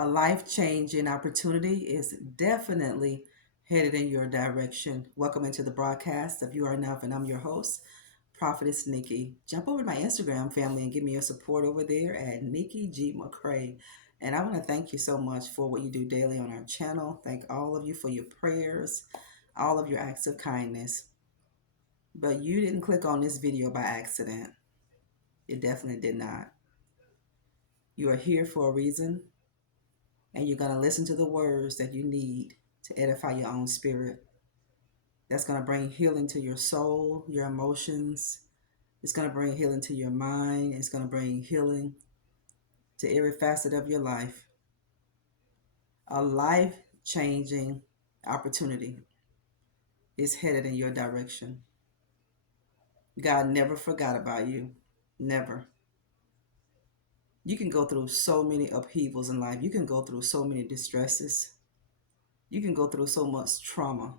A life-changing opportunity is definitely headed in your direction. Welcome into the broadcast of You Are Enough, and I'm your host, Prophetess Nikki. Jump over to my Instagram family and give me your support over there at Nikki McCray. And I want to thank you so much for what you do daily on our channel. Thank all of you for your prayers, all of your acts of kindness. But you didn't click on this video by accident. It definitely did not. You are here for a reason, and you're going to listen to the words that you need to edify your own spirit. That's going to bring healing to your soul, your emotions. It's going to bring healing to your mind. It's going to bring healing to every facet of your life. A life-changing opportunity is headed in your direction. God never forgot about you. Never. You can go through so many upheavals in life. You can go through so many distresses. You can go through so much trauma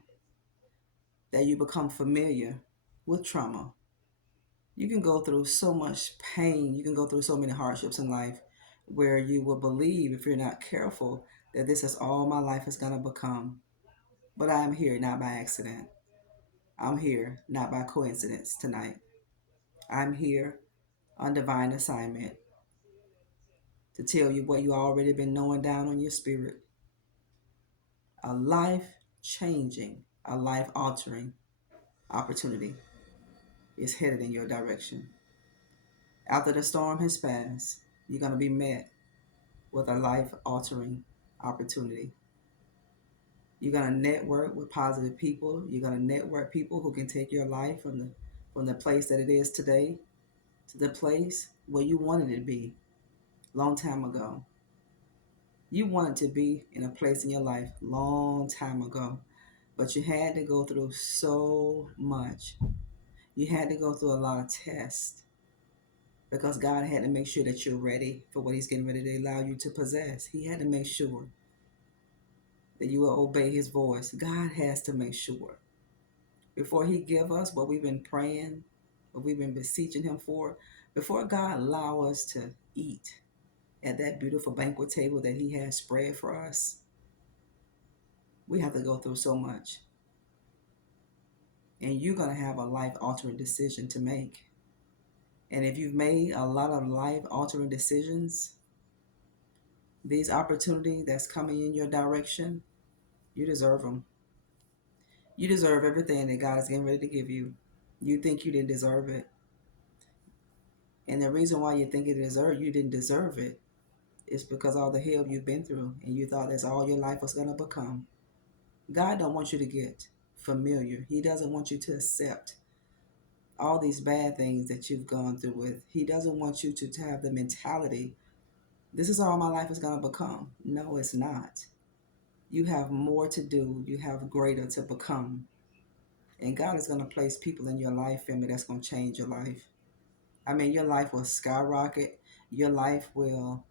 that you become familiar with trauma. You can go through so much pain. You can go through so many hardships in life where you will believe, if you're not careful, that this is all my life is going to become. But I am here not by accident. I'm here not by coincidence tonight. I'm here on divine assignment to tell you what you already been knowing down on your spirit. A life-changing, a life-altering opportunity is headed in your direction. After the storm has passed, you're going to be met with a life-altering opportunity. You're going to network with positive people. You're going to network people who can take your life from the place that it is today to the place where you wanted it to be long time ago. You wanted to be in a place in your life long time ago, but you had to go through so much. You had to go through a lot of tests because God had to make sure that you're ready for what he's getting ready to allow you to possess. He had to make sure that you will obey his voice. God has to make sure before he give us what we've been praying, what we've been beseeching him for, before God allow us to eat at that beautiful banquet table that he has spread for us, we have to go through so much. And you're going to have a life-altering decision to make. And if you've made a lot of life-altering decisions, these opportunities that's coming in your direction, you deserve them. You deserve everything that God is getting ready to give you. You think you didn't deserve it. And the reason why you think you didn't deserve it is because all the hell you've been through and you thought that's all your life was going to become. God don't want you to get familiar. He doesn't want you to accept all these bad things that you've gone through with. He doesn't want you to have the mentality, this is all my life is going to become. No, it's not. You have more to do. You have greater to become. And God is going to place people in your life, family, that's going to change your life. I mean, your life will skyrocket. Your life will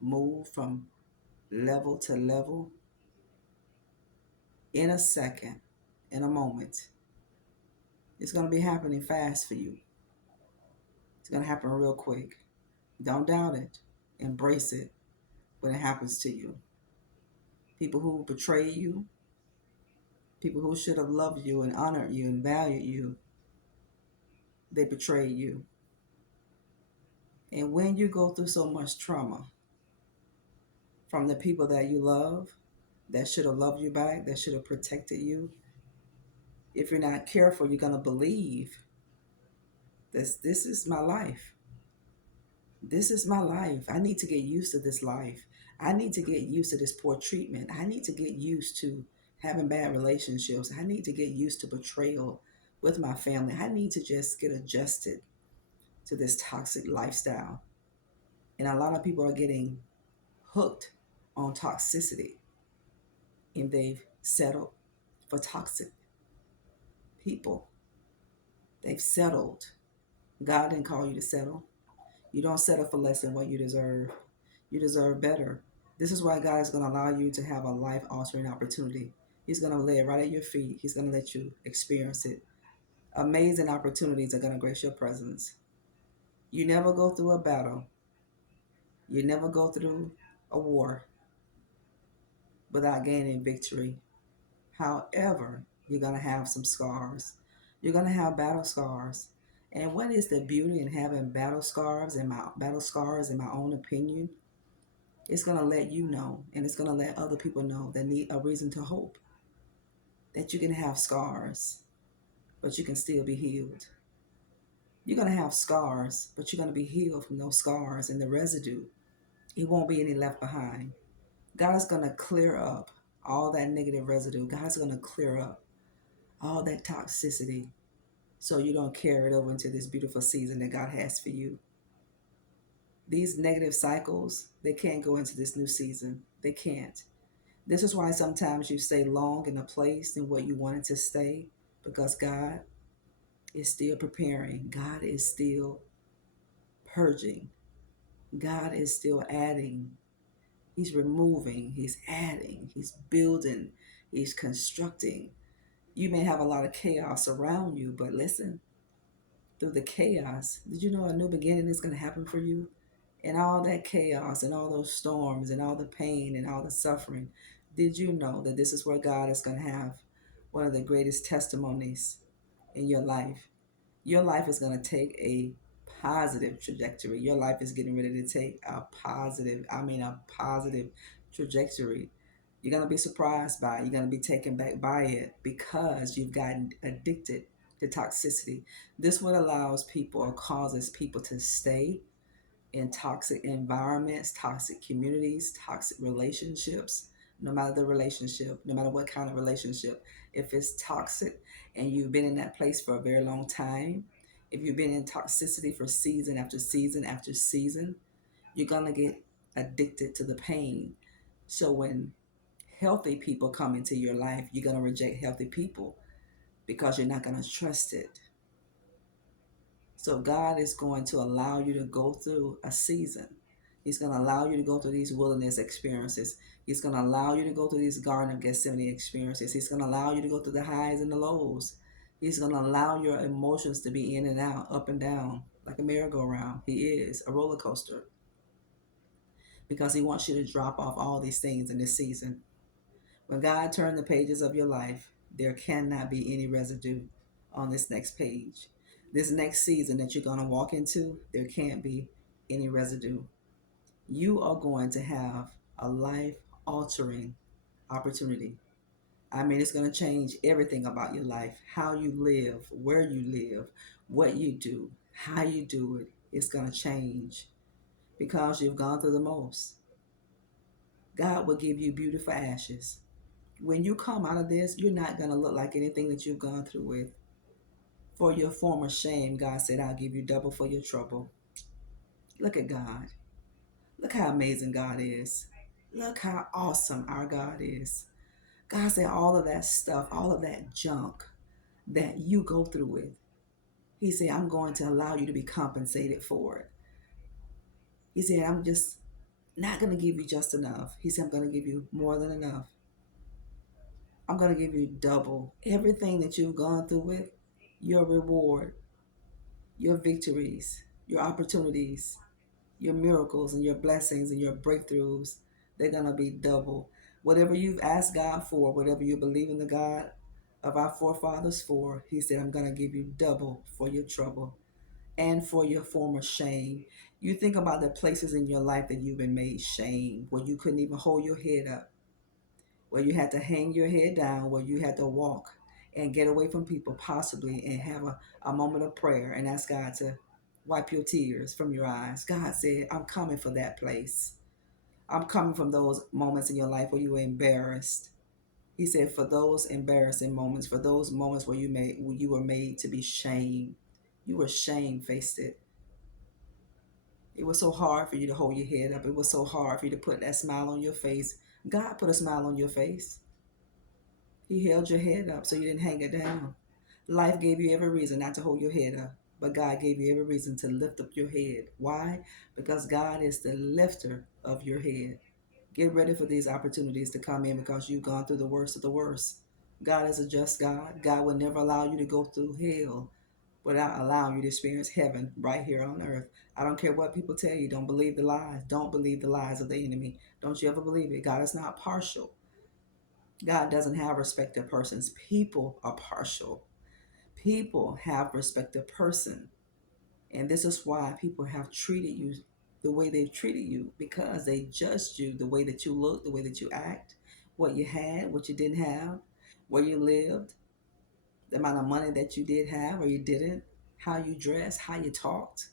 move from level to level in a second, in a moment. It's going to be happening fast for you. It's going to happen real quick. Don't doubt it. Embrace it when it happens to you. People who betray you, people who should have loved you and honored you and valued you, they betray you. And when you go through so much trauma from the people that you love, that should have loved you back, that should have protected you, if you're not careful, you're going to believe this is my life. This is my life. I need to get used to this life. I need to get used to this poor treatment. I need to get used to having bad relationships. I need to get used to betrayal with my family. I need to just get adjusted to this toxic lifestyle. And a lot of people are getting hooked on toxicity, and they've settled for toxic people. They've settled. God didn't call you to settle. You don't settle for less than what you deserve. You deserve better. This is why God is going to allow you to have a life-altering opportunity. He's going to lay it right at your feet. He's going to let you experience it. Amazing opportunities are going to grace your presence. You never go through a battle. You never go through a war without gaining victory. However, you're going to have some scars. You're going to have battle scars. And what is the beauty in having battle scars in my own opinion? It's going to let you know, and it's going to let other people know that need a reason to hope that you can have scars, but you can still be healed. You're going to have scars, but you're going to be healed from those scars and the residue. It won't be any left behind. God is going to clear up all that negative residue. God's going to clear up all that toxicity so you don't carry it over into this beautiful season that God has for you. These negative cycles, they can't go into this new season. They can't. This is why sometimes you stay long in a place in what you wanted to stay, because God is still preparing. God is still purging. God is still adding. He's removing. He's adding. He's building. He's constructing. You may have a lot of chaos around you, but listen, through the chaos, did you know a new beginning is going to happen for you? And all that chaos and all those storms and all the pain and all the suffering, did you know that this is where God is going to have one of the greatest testimonies in your life? Your life is going to take a positive trajectory. Your life is getting ready to take a positive trajectory. You're going to be surprised by it. You're going to be taken back by it because you've gotten addicted to toxicity. This what allows people or causes people to stay in toxic environments, toxic communities, toxic relationships, no matter the relationship, no matter what kind of relationship. If it's toxic and you've been in that place for a very long time, if you've been in toxicity for season after season after season, you're going to get addicted to the pain. So when healthy people come into your life, you're going to reject healthy people because you're not going to trust it. So God is going to allow you to go through a season. He's going to allow you to go through these wilderness experiences. He's going to allow you to go through these Garden of Gethsemane experiences. He's going to allow you to go through the highs and the lows. He's going to allow your emotions to be in and out, up and down, like a merry-go-round. He is a roller coaster because he wants you to drop off all these things in this season. When God turned the pages of your life, there cannot be any residue on this next page. This next season that you're going to walk into, there can't be any residue. You are going to have a life altering opportunity. I mean, it's going to change everything about your life, how you live, where you live, what you do, how you do it. It's going to change because you've gone through the most. God will give you beautiful ashes. When you come out of this, you're not going to look like anything that you've gone through with. For your former shame, God said, I'll give you double for your trouble. Look at God. Look how amazing God is. Look how awesome our God is. God said all of that stuff, all of that junk that you go through with, he said, I'm going to allow you to be compensated for it. He said, I'm just not going to give you just enough. He said, I'm going to give you more than enough. I'm going to give you double. Everything that you've gone through with, your reward, your victories, your opportunities, your miracles and your blessings and your breakthroughs, they're going to be double. Whatever you've asked God for, whatever you believe in the God of our forefathers for, he said, I'm going to give you double for your trouble and for your former shame. You think about the places in your life that you've been made shame, where you couldn't even hold your head up, where you had to hang your head down, where you had to walk and get away from people possibly and have a moment of prayer and ask God to wipe your tears from your eyes. God said, I'm coming for that place. I'm coming from those moments in your life where you were embarrassed. He said, for those embarrassing moments, for those moments where you were made to be shamed, you were shame-faced it. It was so hard for you to hold your head up. It was so hard for you to put that smile on your face. God put a smile on your face. He held your head up so you didn't hang it down. Life gave you every reason not to hold your head up, but God gave you every reason to lift up your head. Why? Because God is the lifter of your head. Get ready for these opportunities to come in because you've gone through the worst of the worst. God is a just God. God will never allow you to go through hell without allowing you to experience heaven right here on earth. I don't care what people tell you. Don't believe the lies. Don't believe the lies of the enemy. Don't you ever believe it. God is not partial. God doesn't have respect of persons. People are partial. People have respect of person. And this is why people have treated you the way they've treated you, because they judged you the way that you look, the way that you act, what you had, what you didn't have, where you lived, the amount of money that you did have or you didn't, how you dressed, how you talked.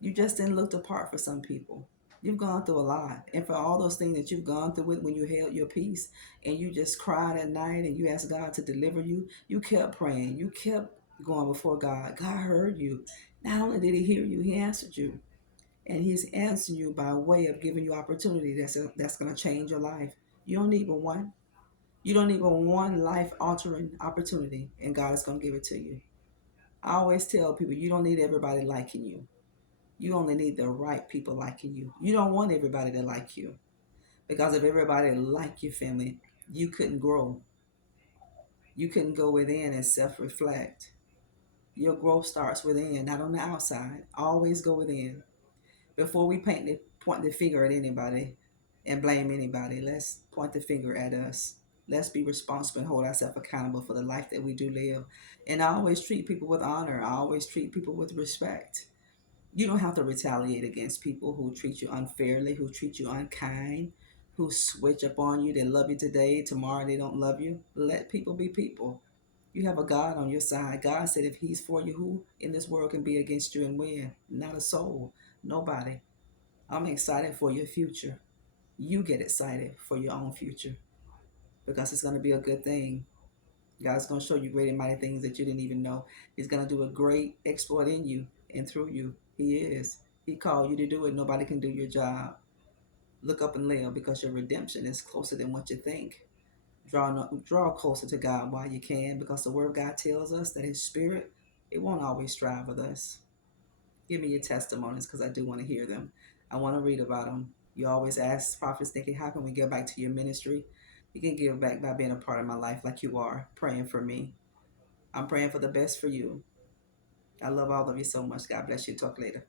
You just didn't look the part for some people. You've gone through a lot. And for all those things that you've gone through with when you held your peace and you just cried at night and you asked God to deliver you, you kept praying. You kept going before God. God heard you. Not only did he hear you, he answered you. And he's answering you by way of giving you opportunity that's going to change your life. You don't need but one. You don't need but one life altering opportunity, and God is going to give it to you. I always tell people you don't need everybody liking you. You only need the right people liking you. You don't want everybody to like you, because if everybody liked your family, you couldn't grow. You couldn't go within and self reflect. Your growth starts within, not on the outside. Always go within. Before we point the finger at anybody and blame anybody, let's point the finger at us. Let's be responsible and hold ourselves accountable for the life that we do live. And I always treat people with honor. I always treat people with respect. You don't have to retaliate against people who treat you unfairly, who treat you unkind, who switch up on you. They love you today, tomorrow they don't love you. Let people be people. You have a God on your side. God said if he's for you, who in this world can be against you and win? Not a soul. Nobody. I'm excited for your future. You get excited for your own future, because it's going to be a good thing. God's going to show you great and mighty things that you didn't even know. He's going to do a great exploit in you and through you. He is. He called you to do it. Nobody can do your job. Look up and live, because your redemption is closer than what you think. Draw closer to God while you can, because the Word of God tells us that His Spirit, it won't always strive with us. Give me your testimonies, because I do want to hear them. I want to read about them. You always ask Prophet Nikki, how can we give back to your ministry? You can give back by being a part of my life like you are, praying for me. I'm praying for the best for you. I love all of you so much. God bless you. Talk later.